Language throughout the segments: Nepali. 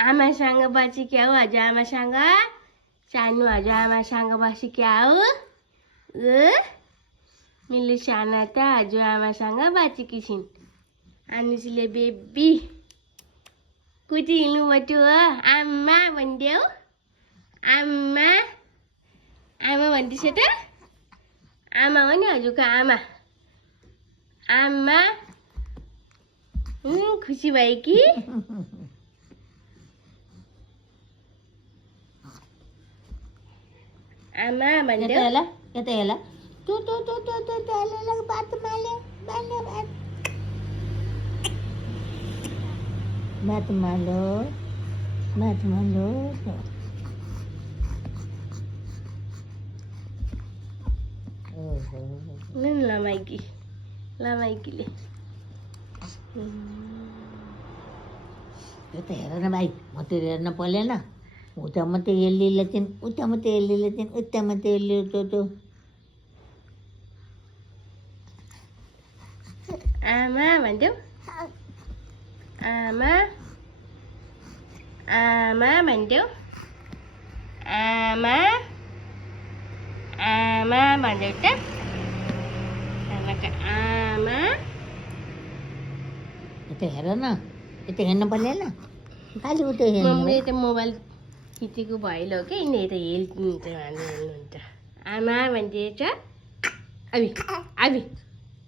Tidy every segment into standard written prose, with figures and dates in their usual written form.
आमासँग बसी क्या हो हजुर आमासँग सानो हजुर आमासँग बसी क्या हो मिल्नु साना त हजुर आमासँग बाँचेकी छिन् आनुसीले बेबी कुटी हिँड्नु पर्यो हो आमा भनिदेऊ आमा आमा भन्दैछ त आमा हो नि हजुरको आमा आमा खुसी भयो कि आमा भनिदेऊ यता हेला तु बात माले बात मालो लमाइकीले यता हेर न भाइ म त्यो हेर्न पर्दैन उता मात्रै एल्लीले चाहिँ उता मात्रै एल्लीले चाहिँ उता मात्रै एल्ली त्यो आमा भनिदेऊ आमा आमा भनिदेऊ आमा आमा भनिदेऊ त आमाको आमा यता हेर न यता हेर्न पर्दैन खालि उता हेर्नु मम्मीले त मोबाइल खिचेको भइलो कि यिनीहरू त हेल्नुहुन्छ हेर्नुहुन्छ आमा भनिदिएछ अबि अबि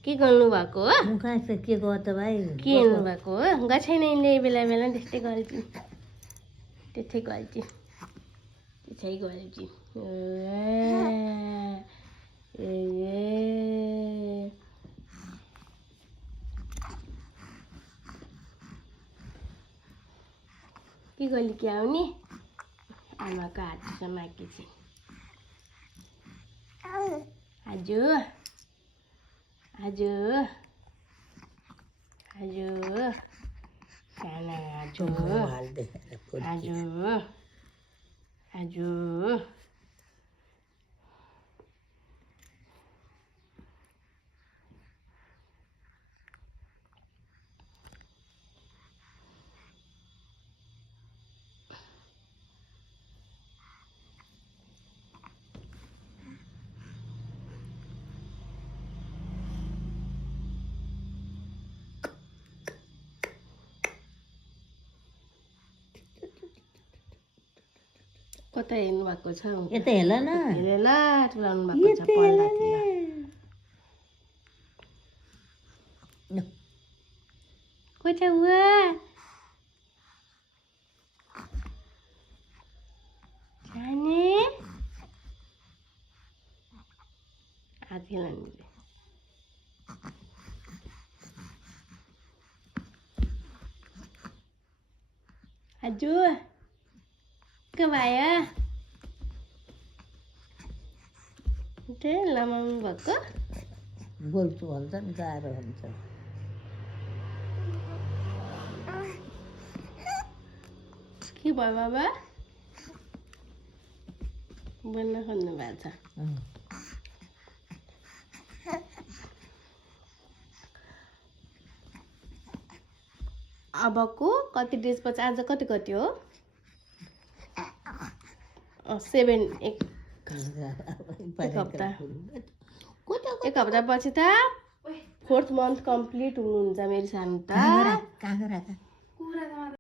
के गर्नु भएको हो म कहाँ के गर् त भाइ के हेर्नु भएको हो गएको छैन यिनले बेला बेला त्यस्तै गर्छन् त्यसै गर्छन् के गर्नु के आउने आमाको हात समाएकी छिन् हजुर हजुर हजुर साना हजुर हजुर हजुर कता हेर्नु भएको छ यता हेर न हेरे ल टुलाउनु भएको छ पल्लातिर कोही हुआ जाने हात खेलाउनुले हजुर के भयो त्यही लमाउनु भएको बोल्छु भन्छ नि गाह्रो हुन्छ के भयो बाबा बोल्न खोज्नु भएको छ अबको कति डेजपछि आज कति कति हो 7 एक हप्ता पछि त 4th month कम्प्लिट हुनुहुन्छ मेरो सानो त